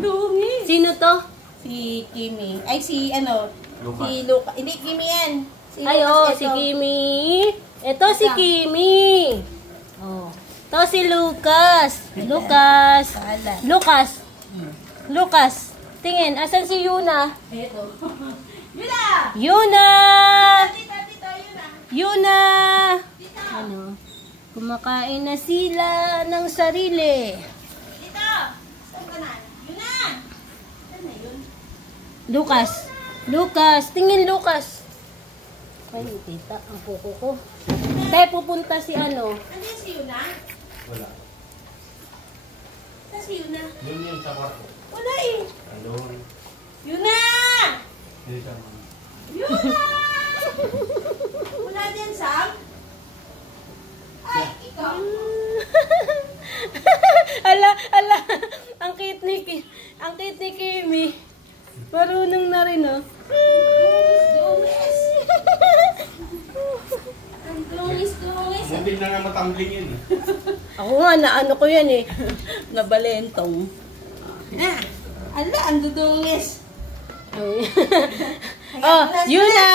Dungis. Sino to? Si Kimi. Ay, si ano? Lucas. Si Luca. Hindi, Kimi yan. Si Ay, Lucas oh, ito. si Kimi. Ito si Kimi. Oh. Ito si Lucas. Lucas. Pangalan. Lucas. Lucas. Tingin, asan si Yuna? Ito. Yuna! Yuna! Tita, Yuna. Yuna! Ano? Kumakain na sila ng sarili. Dito! Saan ka na? Yuna! Saan na yun? Lucas. Lucas. Tingin, Lucas. Ay, tita. Ang puko ko. Tayo pupunta si ano. Andiyan si Yuna? Wala. Saan si Yuna? Doon yun sa kwarto. Wala eh. Doon. Yuna! Doon siya. Yuna! Wala din, Sam? Ay, ikaw. Ala. Ang cute ni Kimi. Marunong na rin, oh. Dungis. Ang dungis. Muntik na nga matambling yun eh. Ako nga, naano ko yan, eh. Nabalentong. Ah, ala, ang dudungis. Oh, Yuna!